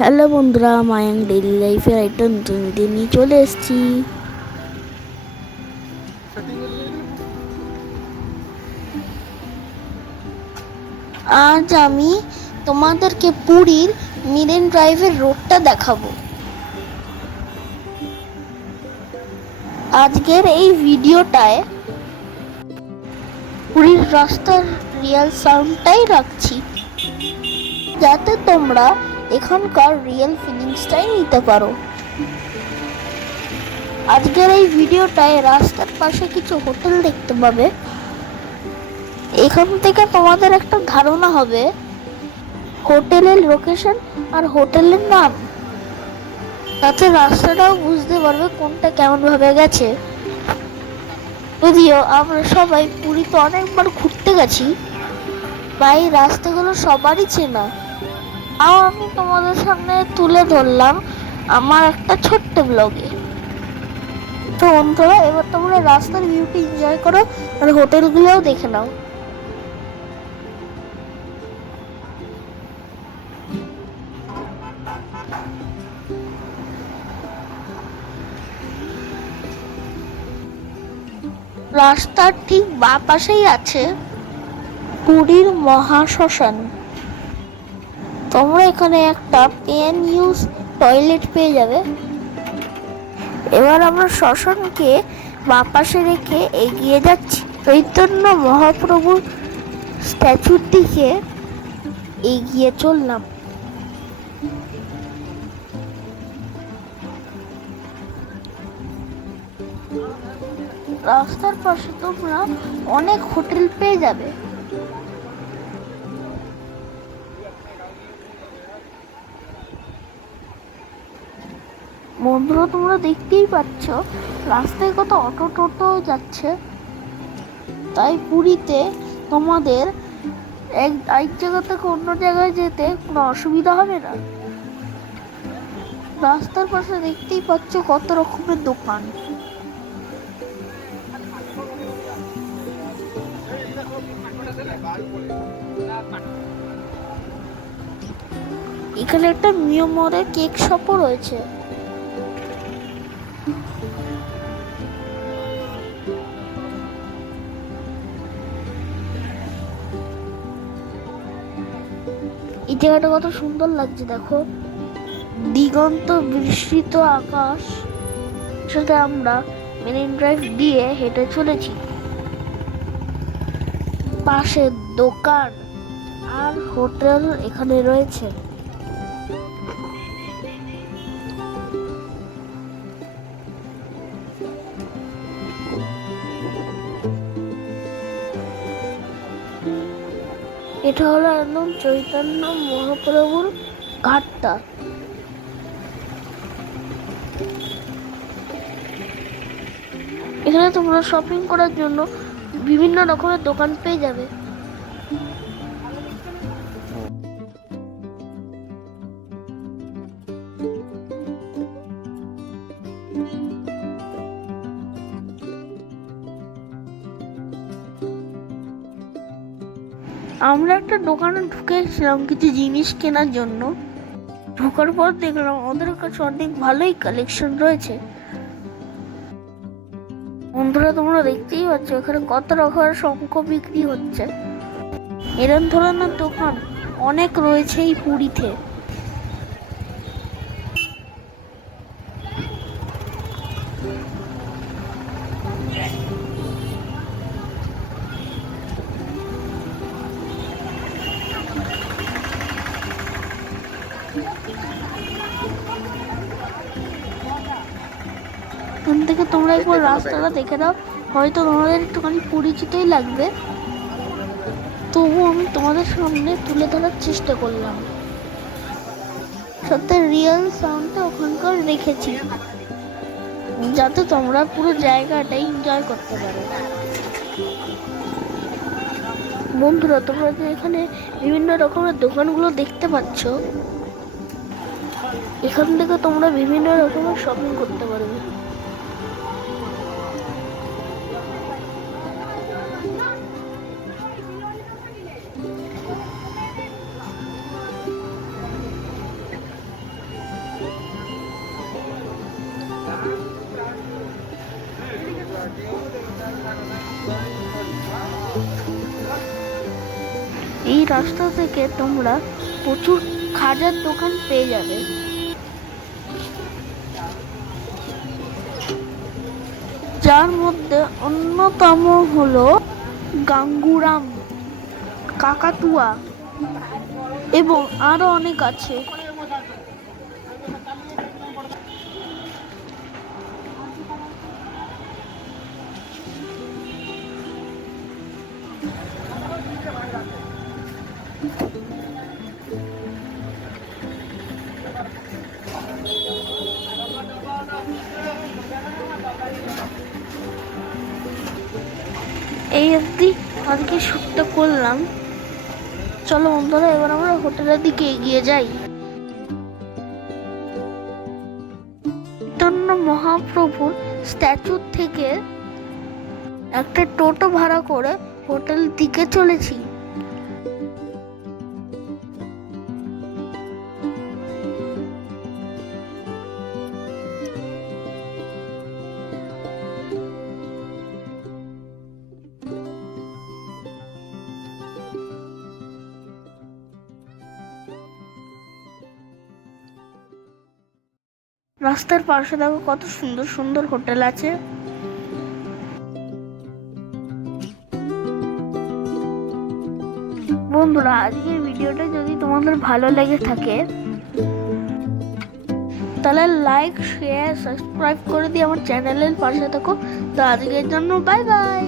Hello বন্ধুরা, Mayang daily লাইফের একটা নতুন ভিডিও নিয়ে চলে এসেছি। আজ আমি তোমাদেরকে পুরীর মেরিন ড্রাইভের রোডটা দেখাবো। আজকের এই ভিডিওটায় পুরীর রাস্তার রিয়েল সাউন্ডটাই রাখছি, যাতে তোমরা এখানকার রিয়েল ফিলিংসটাই নিতে পারো। আজকের এই ভিডিওটায় রাস্তার পাশে কিছু হোটেল দেখতে পাবে। এখান থেকে তোমাদের একটা ধারণা হবে হোটেলের লোকেশন আর হোটেলের নাম, তাতে রাস্তাটাও বুঝতে পারবে কোনটা কেমন ভাবে গেছে। যদিও আমরা সবাই পুরীতে অনেকবার ঘুরতে গেছি, তাই রাস্তাগুলো সবারই চেনা। আমি তোমাদের সামনে তুলে ধরলাম আমার একটা ছোট্ট ব্লগে। তো বন্ধুরা, এবার তোমরা রাস্তার ভিউটি এনজয় করো আর হোটেলগুলোও দেখে নাও। রাস্তার ঠিক বাঁ পাশেই আছে পুরীর মহাশ্মশান। তোমরা এখানে একটা পেন ইউজ টয়লেট পেয়ে যাবে। এবার আমরা শ্মশানকে বাঁ পাশে রেখে এগিয়ে যাচ্ছি চৈতন্য মহাপ্রভুর স্ট্যাচুর দিকে এগিয়ে চললাম। রাস্তার পাশে তোমরা অনেক হোটেল পেয়ে যাবে। বন্ধুরা, তোমরা দেখতেই পাচ্ছ রাস্তায় কত অটো টোটো যাচ্ছে। তাই পুরীতে তোমাদের এক জায়গা থেকে অন্য জায়গায় যেতে কোনো অসুবিধা হবে না। রাস্তার পাশে দেখতেই পাচ্ছ কত রকমের দোকান। এখানে একটা মিয়মরের কেক শপও রয়েছে। এই জায়গাটা কত সুন্দর লাগছে, দেখো দিগন্ত বিস্তৃত আকাশ, সাথে আমরা মেরিন ড্রাইভ দিয়ে হেঁটে চলেছি। পাশে দোকান আর হোটেল এখানে রয়েছে। এটা হলো একদম চৈতন্য মহাপ্রভুর ঘাটটা। এখানে তোমরা শপিং করার জন্য বিভিন্ন রকমের দোকান পেয়ে যাবে। আমরা একটা দোকানে ঢুকেছিলাম কিছু জিনিস কেনার জন্য। ঢোকার পর দেখলাম ওদের কাছে অনেক ভালোই কালেকশন রয়েছে। বন্ধুরা, তোমরা দেখতেই পাচ্ছ এখানে কত রকমের শঙ্খ বিক্রি হচ্ছে। এরকম ধরনের দোকান অনেক রয়েছে এই পুরীতে। এখান থেকে তোমরা একবার রাস্তাটা দেখে দাও, হয়তো তোমাদের একটুখানি পরিচিতই লাগবে, তবু আমি তোমাদের সামনে তুলে ধরার চেষ্টা করলাম। সাথে রিয়েল সাউন্ডটা ওখানকার রেখেছি, যাতে তোমরা পুরো জায়গাটা এনজয় করতে পারো। বন্ধুরা, তোমরা যে এখানে বিভিন্ন রকমের দোকানগুলো দেখতে পাচ্ছ, এখান থেকে তোমরা বিভিন্ন রকমের শপিং করতে পারবে। রাস্তা থেকে তোমরা প্রচুর খাজার দোকান পেয়ে যাবে। যার মধ্যে অন্যতম হলো গাঙ্গুরাম, কাকাতুয়া এবং আরো অনেক আছে। এই অবধি আজকে শ্যুটটা করলাম। চলো বন্ধুরা, এবার আমরা হোটেলের দিকে এগিয়ে যাই। চৈতন্য মহাপ্রভুর স্ট্যাচুর থেকে একটা টোটো ভাড়া করে হোটেল দিকে চলেছি। রাস্তার পাশে দেখো কত সুন্দর সুন্দর হোটেল আছে। বন্ধুরা, আজকের ভিডিওটা যদি তোমাদের ভালো লেগে থাকে তাহলে লাইক, শেয়ার, সাবস্ক্রাইব করে দিয়ে আমার চ্যানেলের পাশে থাকো। তো আজকের জন্য বাই বাই।